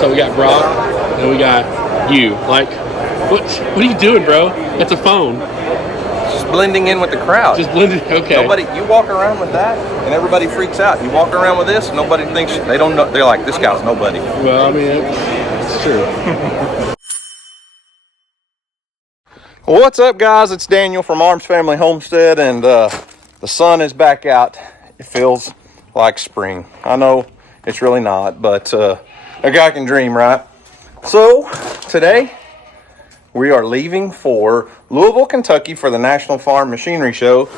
So we got Brock and we got you. Like, what are you doing, bro? That's a phone. Just blending in with the crowd. Just blending. Okay. Nobody. You walk around with that, and everybody freaks out. You walk around with this, and nobody thinks they don't know. They're like, this guy's nobody. Well, I mean, it's true. Well, what's up, guys? It's Daniel from Arms Family Homestead, and the sun is back out. It feels like spring. I know it's really not, but a guy can dream, right? So today we are leaving for Louisville, Kentucky for the National Farm Machinery Show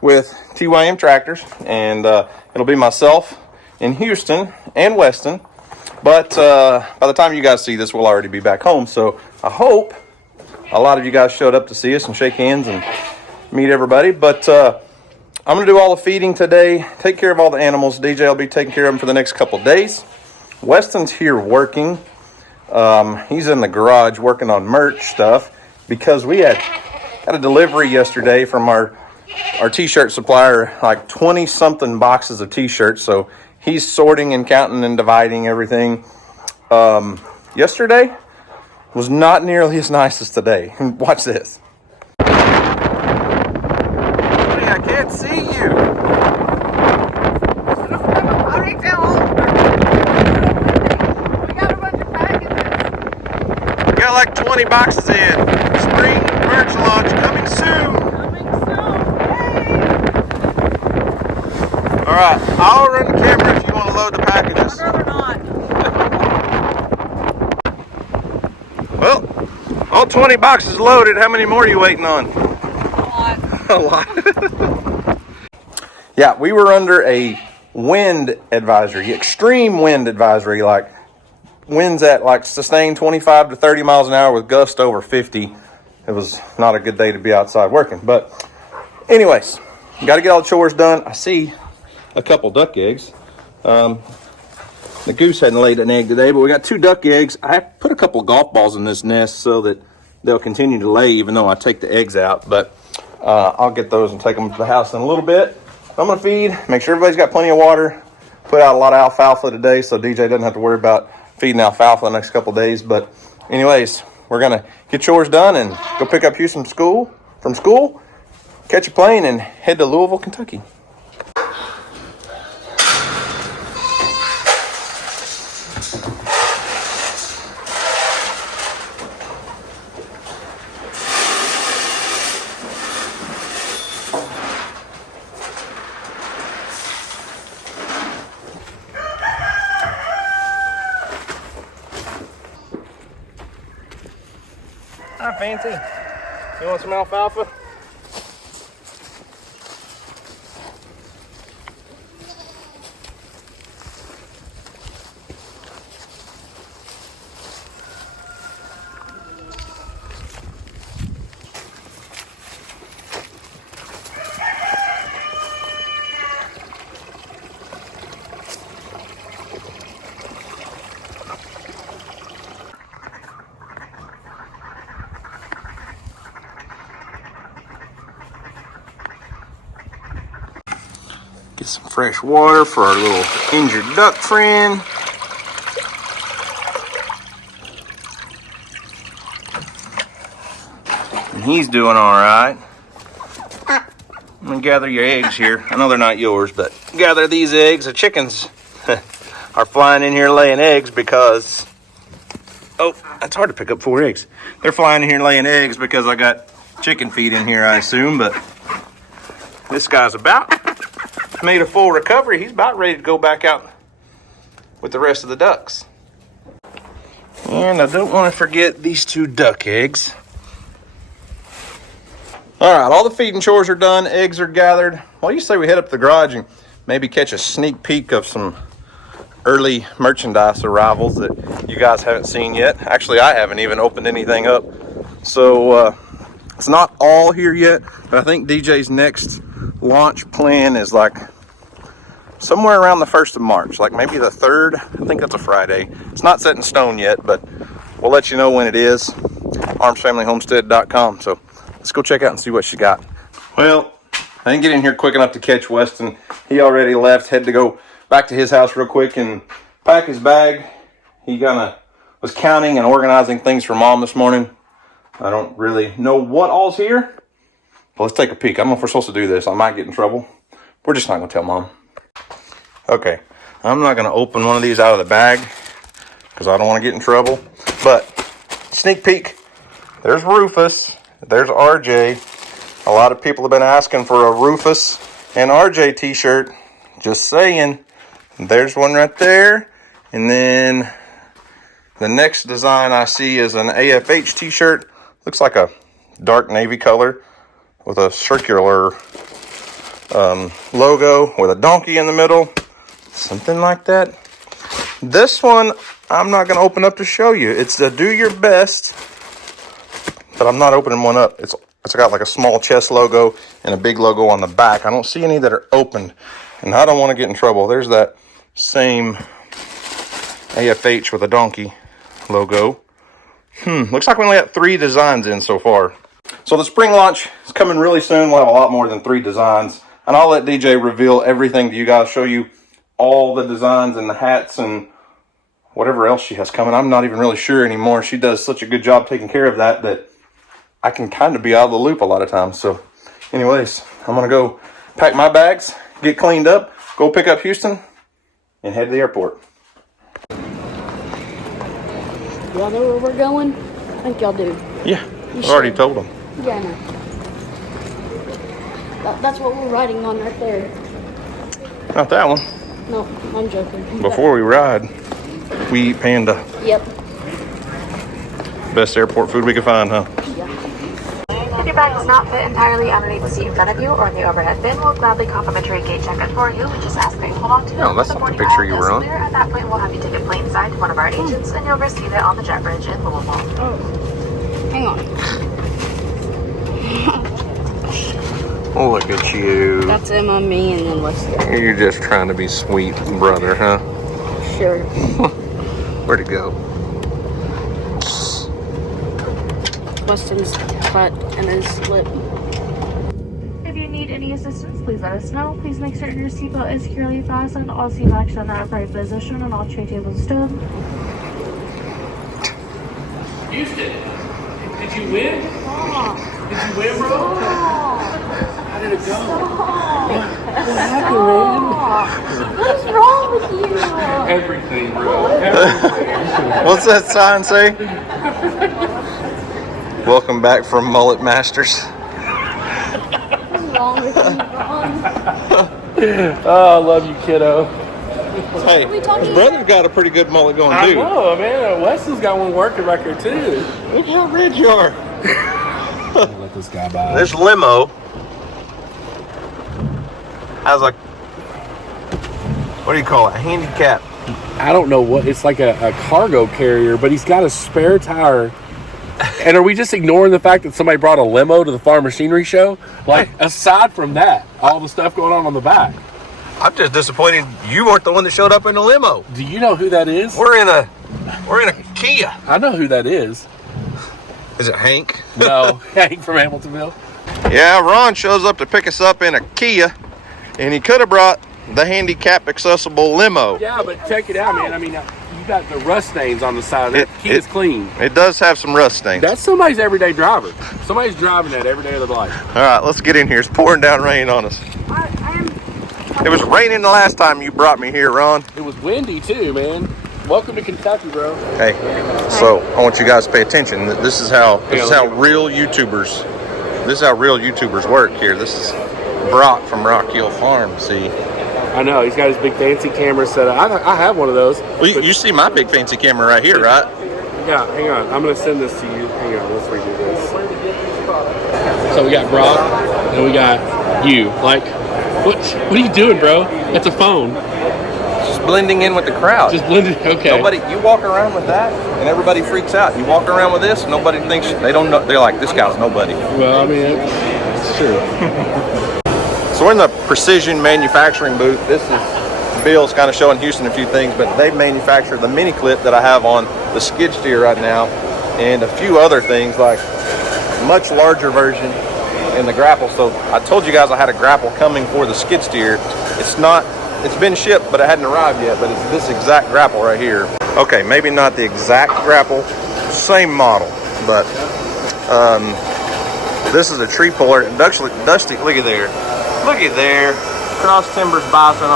with TYM Tractors, and it'll be myself in Houston and Weston. But by the time you guys see this, we'll already be back home. So I hope a lot of you guys showed up to see us and shake hands and meet everybody. But I'm going to do all the feeding today, take care of all the animals. DJ will be taking care of them for the next couple of days. Weston's here working. He's in the garage working on merch stuff because we had a delivery yesterday from our t-shirt supplier, like 20-something boxes of t-shirts. So he's sorting and counting and dividing everything. Yesterday was not nearly as nice as today. Watch this. Honey, I can't see you. Already fell over. We got a bunch of packages. We got like 20 boxes in. Spring merch launch coming soon. All right, I'll run the camera if you want to load the packages. I'd rather not. Well, all 20 boxes loaded. How many more are you waiting on? A lot. A lot. Yeah, we were under a wind advisory, extreme wind advisory, like winds at like sustained 25 to 30 miles an hour with gusts over 50. It was not a good day to be outside working. But anyways, got to get all the chores done. I see a couple duck eggs. The goose hadn't laid an egg today, but we got 2 duck eggs. I put a couple golf balls in this nest so that they'll continue to lay even though I take the eggs out. But I'll get those and take them to the house in a little bit. I'm going to feed, make sure everybody's got plenty of water. Put out a lot of alfalfa today so DJ doesn't have to worry about feeding alfalfa the next couple of days. But anyways, we're going to get chores done and go pick up Houston from school, catch a plane, and head to Louisville, Kentucky. Hi, Fancy. You want some alfalfa? Get some fresh water for our little injured duck friend. And he's doing all right. I'm gonna gather your eggs here. I know they're not yours, but gather these eggs. The chickens are flying in here laying eggs because, oh, that's hard to pick up 4 eggs. They're flying in here laying eggs because I got chicken feed in here, I assume, but this guy's about made a full recovery. He's about ready to go back out with the rest of the ducks. And I don't want to forget these 2 duck eggs. All right, all the feeding chores are done. Eggs are gathered. What do you say we head up to the garage and maybe catch a sneak peek of some early merchandise arrivals that you guys haven't seen yet? Actually, I haven't even opened anything up. So it's not all here yet, but I think DJ's next launch plan is like somewhere around the 1st of March, like maybe the 3rd. I think that's a Friday. It's not set in stone yet, but we'll let you know when it is. armsfamilyhomestead.com. So let's go check out and see what she got. Well, I didn't get in here quick enough to catch Weston. He already left, had to go back to his house real quick and pack his bag He kind of was counting and organizing things for Mom this morning. I don't really know what all's here, but let's take a peek. I don't know if we're supposed to do this. I might get in trouble. We're just not going to tell Mom. Okay, I'm not going to open one of these out of the bag because I don't want to get in trouble. But sneak peek, there's Rufus, there's RJ. A lot of people have been asking for a Rufus and RJ t-shirt. Just saying. There's one right there. And then the next design I see is an AFH t-shirt. Looks like a dark navy color with a circular logo with a donkey in the middle. Something like that. This one, I'm not going to open up to show you. It's a do your best, but I'm not opening one up. It's got like a small chest logo and a big logo on the back. I don't see any that are opened, and I don't want to get in trouble. There's that same AFH with a donkey logo. Looks like we only got 3 designs in so far. So the spring launch is coming really soon. We'll have a lot more than 3 designs. And I'll let DJ reveal everything to you guys, show you all the designs and the hats and whatever else she has coming. I'm not even really sure anymore. She does such a good job taking care of that I can kind of be out of the loop a lot of times. So anyways, I'm going to go pack my bags, get cleaned up, go pick up Houston, and head to the airport. Y'all know where we're going? I think y'all do. Yeah, I already told them. Yeah, I know. That's what we're riding on right there. Not that one. No, I'm joking. Before we ride, we eat Panda. Yep. Best airport food we could find, huh? If your bag does not fit entirely underneath the seat in front of you or in the overhead bin, we'll gladly complimentary gate check it for you. We just ask that you hold on to it. No, that's not the picture you were on. At that point, we'll have you take it plane side to one of our agents, and you'll receive it on the jet bridge in Louisville. Oh, hang on. Oh, look at you. That's Emma, me, and then Wesley. You're just trying to be sweet, brother, huh? Sure. Where'd it go? Weston's butt and his lip. If you need any assistance, please let us know. Please make certain your seatbelt is securely fastened, all seat backs are in the upright position, and all tray tables stood. Houston, did you win? Stop. Did you win, bro? Stop. How did it go? Stop. What happened, man? What's wrong with you? Everything, bro. Everything. What's that sign say? Welcome back from Mullet Masters. What's wrong with you, Ron? Oh, I love you, kiddo. Hey, his brother's got a pretty good mullet going, I too. know, man. Wesley's got one working right here, too. Look how red you are. Let this guy by. This limo has a, what do you call it, a handicap. I don't know what, it's like a cargo carrier, but he's got a spare tire. And are we just ignoring the fact that somebody brought a limo to the farm machinery show? Like, aside from that, all the stuff going on the back. I'm just disappointed you weren't the one that showed up in the limo. Do you know who that is? We're in a Kia. I know who that is. Is it Hank? No, Hank from Hamiltonville. Yeah, Ron shows up to pick us up in a Kia, and he could have brought the handicap accessible limo. Yeah, but check it out, man. I mean, you got the rust stains on the side of that. Kia's clean. It does have some rust stains. That's somebody's everyday driver. Somebody's driving that every day of their life. All right, let's get in here. It's pouring down rain on us. It was raining the last time you brought me here, Ron. It was windy too, man. Welcome to Kentucky, bro. Hey, so I want you guys to pay attention. This is how real YouTubers. This is how real YouTubers work here. This is Brock from Rock Hill Farm. See. I know, he's got his big fancy camera set up. I have one of those. Well, you see my big fancy camera right here, right? Yeah, hang on. I'm going to send this to you. Hang on, let's redo this. So we got Brock, and we got you. Like, what are you doing, bro? That's a phone. Just blending in with the crowd. Just blended, okay. Nobody, you walk around with that, and everybody freaks out. You walk around with this, nobody thinks, they don't know, they're like, this guy's nobody. Well, I mean, it's true. So we're in the precision manufacturing booth. This is Bill's kind of showing Houston a few things, but they manufacture the mini clip that I have on the skid steer right now, and a few other things like much larger version in the grapple. So I told you guys I had a grapple coming for the skid steer. It's been shipped, but it hadn't arrived yet, but it's this exact grapple right here. Okay, maybe not the exact grapple, same model, but this is a tree puller. Dusty, look at there. Look at there. Cross Timbers Bison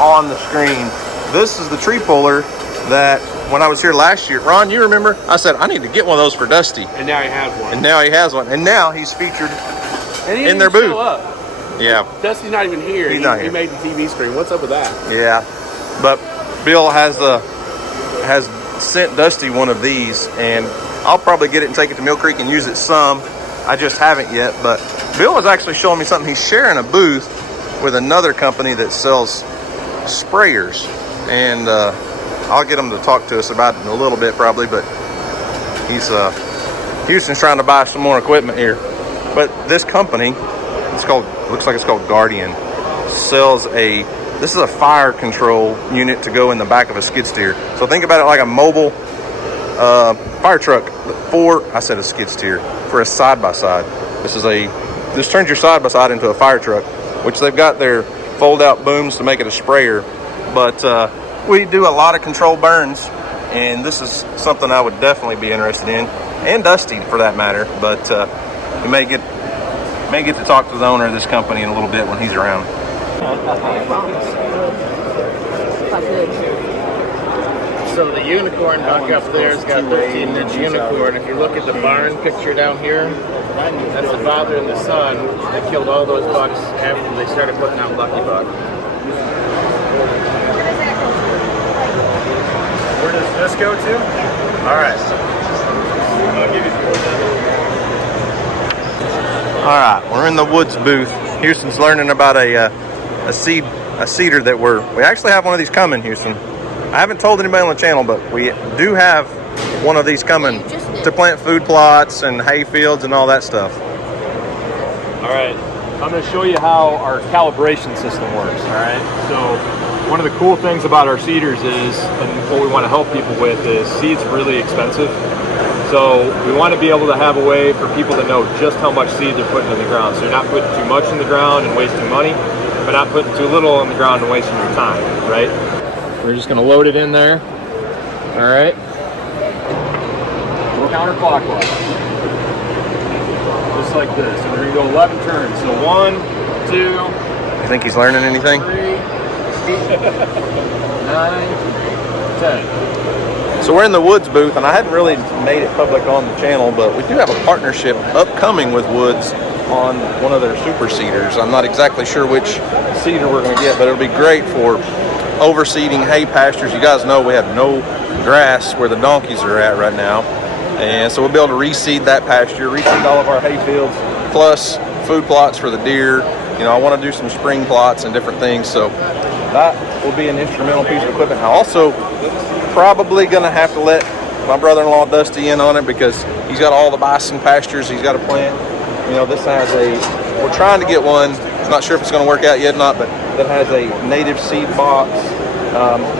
on the screen. This is the tree puller that when I was here last year, Ron, you remember? I said, I need to get one of those for Dusty. And now he has one. And now he has one. And now he's featured and he in their didn't booth. show up. Yeah. Dusty's not even here. He's not here. He made the TV screen. What's up with that? Yeah. But Bill has sent Dusty one of these, and I'll probably get it and take it to Mill Creek and use it some. I just haven't yet. But Bill was actually showing me something. He's sharing a booth with another company that sells sprayers. And I'll get him to talk to us about it in a little bit probably, but Houston's trying to buy some more equipment here. But this company, looks like it's called Guardian, sells this is a fire control unit to go in the back of a skid steer. So think about it like a mobile fire truck a skid steer for a side-by-side. This turns your side-by-side into a fire truck, which they've got their fold-out booms to make it a sprayer. But we do a lot of control burns, and this is something I would definitely be interested in, and Dusty for that matter. But we may get to talk to the owner of this company in a little bit when he's around. So the unicorn buck up there's got a 13-inch unicorn. If you look at the barn picture down here, that's the father and the son that killed all those bucks after they started putting out Lucky Buck. Where does this go to? All right. I'll give you All right, we're in the woods booth. Houston's learning about a cedar that we actually have one of these coming, Houston. I haven't told anybody on the channel, but we do have one of these coming to plant food plots and hay fields and all that stuff. All right, I'm going to show you how our calibration system works. All right, so one of the cool things about our seeders is, and what we want to help people with is, seed's really expensive. So we want to be able to have a way for people to know just how much seed they're putting in the ground. So you're not putting too much in the ground and wasting money, but not putting too little in the ground and wasting your time, right? We're just going to load it in there. All right. We're counterclockwise. Just like this. And we're going to go 11 turns. So 1, 2. You think he's learning anything? 3, 8, 9, 10. So we're in the Woods booth, and I hadn't really made it public on the channel, but we do have a partnership upcoming with Woods on one of their super seeders. I'm not exactly sure which seeder we're going to get, but it'll be great for overseeding hay pastures. You guys know we have no grass where the donkeys are at right now, and so we'll be able to reseed that pasture, reseed all of our hay fields, plus food plots for the deer. You know, I want to do some spring plots and different things, so that will be an instrumental piece of equipment. I also probably going to have to let my brother-in-law Dusty in on it, because he's got all the bison pastures he's got to plant. You know, this has we're trying to get one, not sure if it's going to work out yet or not, but that has a native seed box,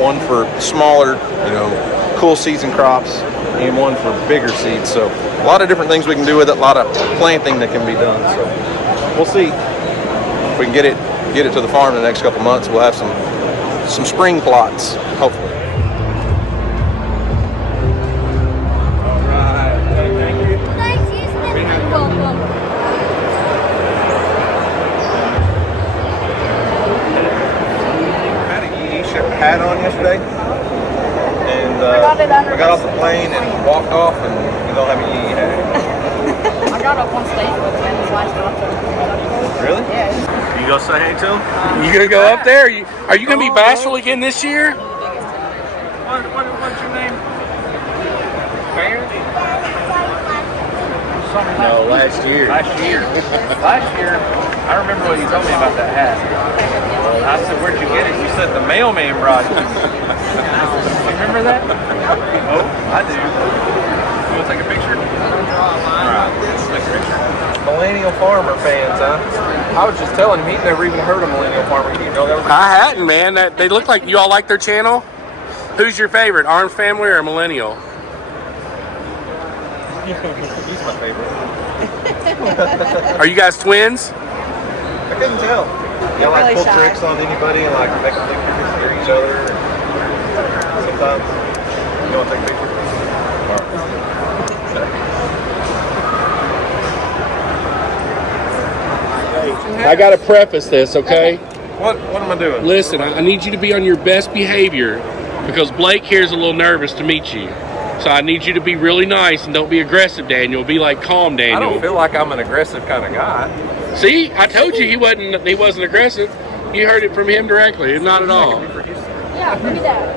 one for smaller, you know, cool season crops, and one for bigger seeds. So a lot of different things we can do with it, a lot of planting that can be done. So we'll see if we can get it to the farm in the next couple months. We'll have some spring plots, hopefully. Hat on yesterday, and I got off the plane and walked off, and we don't have a Yee hat. I got up on stage with him his last doctor. Really? Yeah. You go say hey to him? You gonna go up there? Are you gonna be bashful again this year? What's your name? No, last year. Last year, I remember what you told me about that hat. I said, where'd you get it? You said the mailman brought it. You remember that? Oh, I do. You want to take a picture? All right, let's take a picture. Millennial Farmer fans, huh? I was just telling him he'd never even heard of Millennial Farmer. You know that was I hadn't, man. They look like you all like their channel. Who's your favorite, Arms Family or Millennial? He's my favorite. Are you guys twins? I couldn't tell. Y'all like pull tricks on anybody and like make them think you're each other sometimes? You want to take a picture? I got to preface this, okay? What am I doing? Listen, I need you to be on your best behavior because Blake here is a little nervous to meet you. So I need you to be really nice and don't be aggressive, Daniel. Be like calm, Daniel. I don't feel like I'm an aggressive kind of guy. See, I told you he wasn't aggressive. You heard it from him directly, not at all. Yeah, look at that.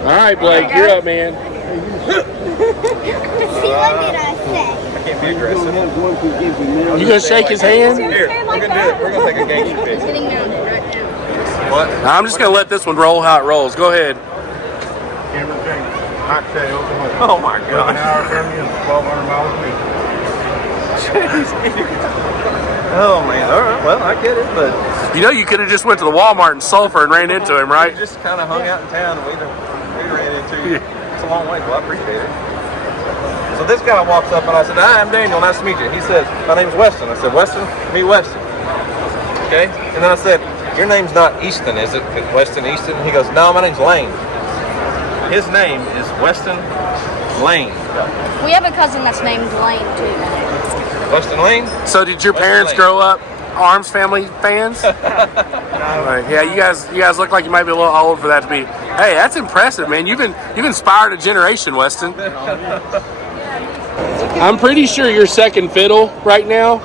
All right, Blake, you're up, man. See, what did I say? I can't be aggressive. You gonna shake his hand? Here, we're gonna do it. We're gonna take a gangster picture. Getting mounted right now. What? I'm just gonna let this one roll how it rolls. Go ahead. Oh my God. Oh man. All right. Well, I get it, but You know, you could have just went to the Walmart in Sulphur and ran into him, right? we just kind of hung out in town and we ran into you. It's a long way, so I appreciate it. So this guy walks up and I said, "Hi, I'm Daniel. Nice to meet you." He says, "My name's Weston." I said, "Weston? Meet Weston." Okay. And then I said, "Your name's not Easton, is it? Weston Easton?" He goes, "No, my name's Lane." His name is Weston Lane. We have a cousin that's named Lane too. Weston Lane? So did your parents grow up Arms family fans? Right. Yeah, you guys look like you might be a little old for that to be. Hey, that's impressive, man. You've inspired a generation, Weston. I'm pretty sure you're second fiddle right now,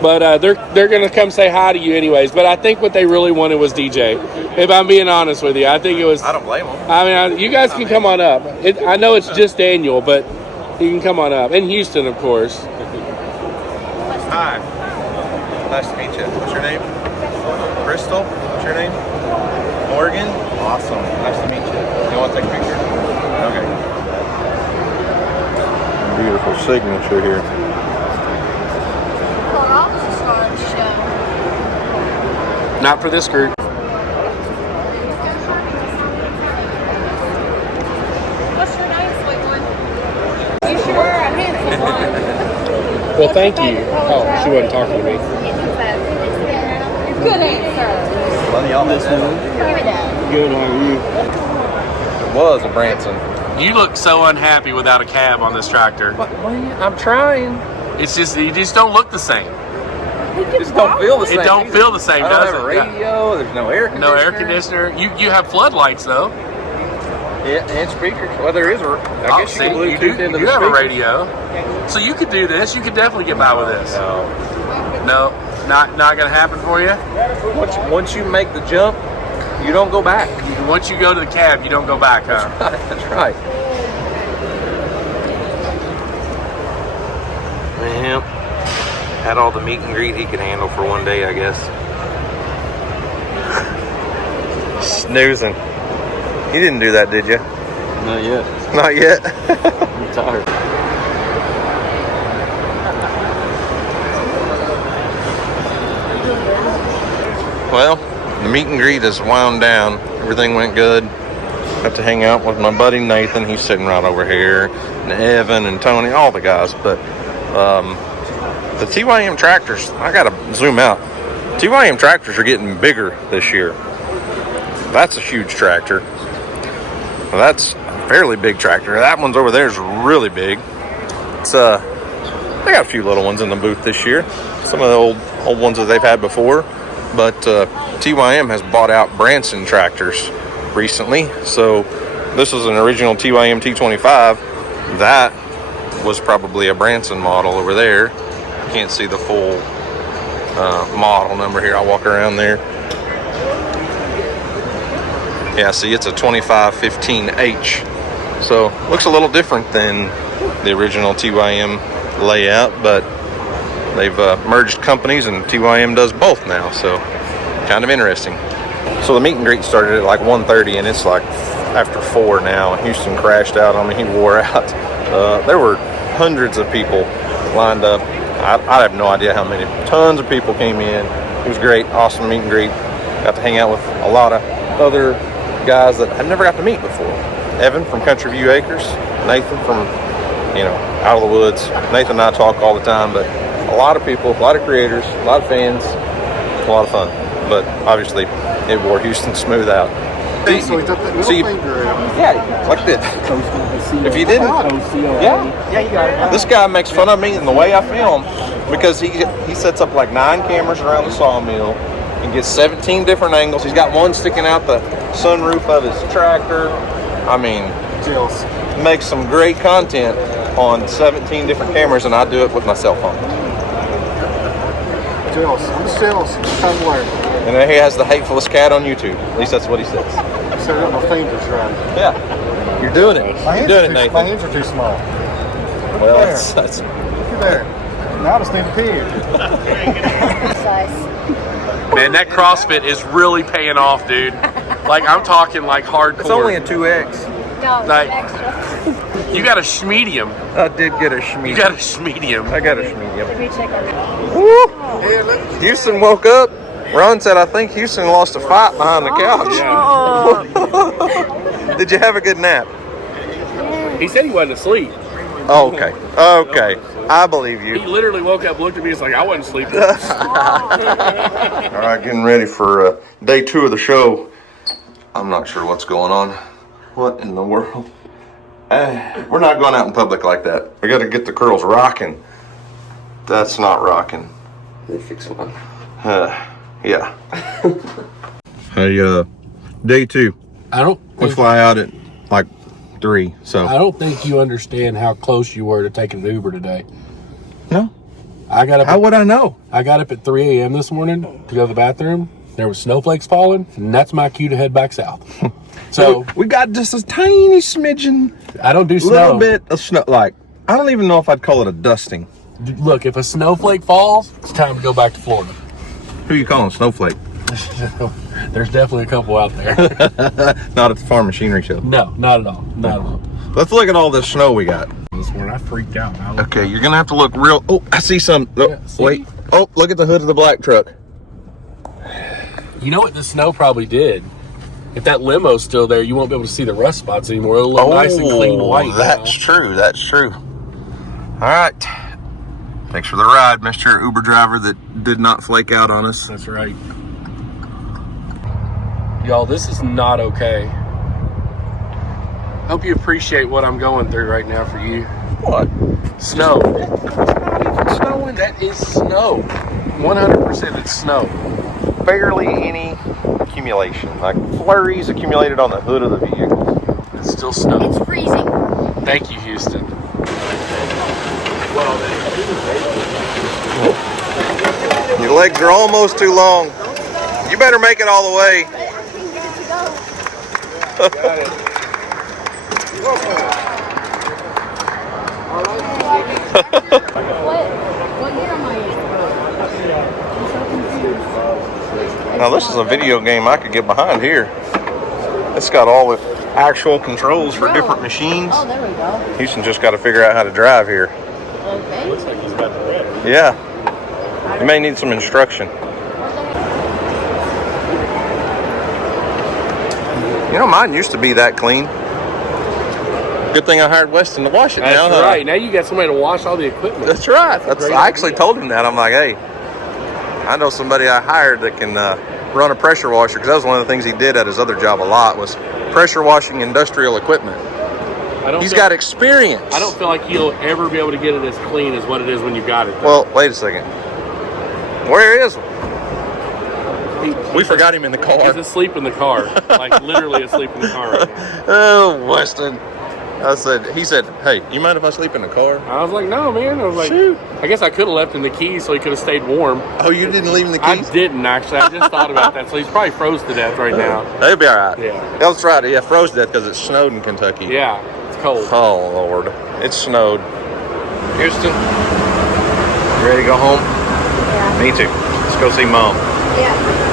but they're gonna come say hi to you anyways. But I think what they really wanted was DJ. If I'm being honest with you, I think it was. I don't blame them. I mean, you guys can come on up. I know it's just Daniel, but you can come on up. And Houston, of course. Hi. Nice to meet you. What's your name? Crystal. What's your name? Morgan. Awesome. Nice to meet you. You want to take a picture? Okay. Beautiful signature here. For all the stars show. Not for this group. What's your name, sweet one? You sure are a handsome one. Well, thank you. Oh, she wasn't talking to me. Good answer. Well, y'all listening? Good, how are you? It was a Branson. You look so unhappy without a cab on this tractor. I'm trying. It's just, you just don't look the same. It just don't feel the same. It don't feel the same, I don't does have it? a radio. There's no air conditioner. No air conditioner. You have floodlights though. Yeah, and speakers. Well, there is a. I guess See, you can you Bluetooth into the have a speakers. radio, so you could do this. You could definitely get by with this. No. No, not gonna happen for you. Once you make the jump, you don't go back. Once you go to the cab, you don't go back, huh? That's right. Yeah. Had all the meet and greet he could handle for one day, I guess. Snoozing. You didn't do that, did you? Not yet. Not yet. I'm tired. Well, the meet and greet is wound down. Everything went good. Got to hang out with my buddy Nathan. He's sitting right over here. And Evan and Tony, all the guys. But the TYM tractors, I got to zoom out. TYM tractors are getting bigger this year. That's a huge tractor. Well, that's a fairly big tractor. That one's over there is really big. It's they got a few little ones in the booth this year. Some of the old ones that they've had before. But TYM has bought out Branson tractors recently. So this is an original TYM T25. That was probably a Branson model over there. Can't see the full model number here. I'll walk around there. Yeah, see, it's a 2515H. So looks a little different than the original TYM layout, but they've merged companies and TYM does both now, so kind of interesting. So the meet and greet started at like 1:30 and it's like after 4 now. Houston crashed out on me, he wore out. There were hundreds of people lined up. I have no idea how many. Tons of people came in. It was great, awesome meet and greet. Got to hang out with a lot of other guys that I've never got to meet before. Evan from Country View Acres, Nathan from, out of the woods. Nathan and I talk all the time, but a lot of people, a lot of creators, a lot of fans, a lot of fun. But obviously, it wore Houston smooth out. So he took that middle finger out. Yeah, like this. If you didn't, yeah. This guy makes fun of me in the way I film because he sets up like 9 cameras around the sawmill and gets 17 different angles. He's got one sticking out the sunroof of his tractor. I mean, makes some great content on 17 different cameras, and I do it with my cell phone. I'm jealous. I'm wearing. And then he has the hatefulest cat on YouTube. At least that's what he says. Set up my fingers right. Yeah, you're doing it. You're doing it, Nathan. My hands are too small. Well, Look that's there. Now I just need a pig. Man, that CrossFit is really paying off, dude. Like, I'm talking like hardcore. It's only a 2X. No, Like- extra. You got a schmedium. I did get a schmedium. You got a schmedium. I got a schmedium. Did we check our Woo! Houston woke up. Ron said, I think Houston lost a fight behind the couch. Yeah. Did you have a good nap? He said he wasn't asleep. Oh, okay. Okay. I believe He you. literally woke up, looked at me, and was like, I wasn't sleeping. All right, getting ready for day 2 of the show. I'm not sure what's going on. What in the world? We're not going out in public like that. We got to get the curls rocking. That's not rocking. They fix one. Yeah. Hey, day 2. We fly out at like 3. So I don't think you understand how close you were to taking an Uber today. no. I got up. How would I know? I got up at 3 a.m. this morning to go to the bathroom. There was snowflakes falling, and that's my cue to head back south. So we got just a tiny smidgen, I don't do snow. little bit of snow. Like, I don't even know if I'd call it a dusting. Look, if a snowflake falls, it's time to go back to Florida. Who you calling Snowflake? There's definitely a couple out there. Not at the farm machinery show. No, not at all. Not at all. Let's look at all this snow we got. This morning I freaked out. Okay, you're gonna have to look real. Oh, I see some. Oh, Yeah, see? wait. Oh, look at the hood of the black truck. You know what the snow probably did? If that limo's still there, you won't be able to see the rust spots anymore. It'll look nice and clean white. That's true. That's true. All right. Thanks for the ride, Mr. Uber driver that did not flake out on us. That's right. Y'all, this is not okay. Hope you appreciate what I'm going through right now for you. What? Snow. It's snowing. That is snow. 100% it's snow. Barely any accumulation. Like flurries accumulated on the hood of the vehicle. It's still snow. It's freezing. Thank you, Houston. Your legs are almost too long. You better make it all the way. What year am I in? Now this is a video game I could get behind here. It's got all the actual controls for different machines. Oh, there we go. Houston just got to figure out how to drive here. Okay. Looks like he's about to ready. Yeah. You may need some instruction. You know, mine used to be that clean. Good thing I hired Weston to wash it now. That's right. Now you got somebody to wash all the equipment. That's right. I actually told him that. I'm like, hey, I know somebody I hired that can run a pressure washer, because that was one of the things he did at his other job a lot, was pressure washing industrial equipment. He's got experience. I don't feel like he'll ever be able to get it as clean as what it is when you got it. Well, wait a second. Where is he? We forgot him in the car. He's asleep in the car. Like, literally asleep in the car right now. Oh, Weston. He said, hey, you mind if I sleep in the car? I was like, no, man. I was like, Shoot. I guess I could have left him the keys so he could have stayed warm. Oh, you didn't leave him the I keys? didn't, actually. I just thought about that. So he's probably froze to death right now. He'll be all right. Yeah. That's right. Yeah, froze to death because it snowed in Kentucky. Yeah, it's cold. Oh, Lord. It snowed. Houston, you ready to go home? Yeah. Me too. Let's go see Mom. Yeah.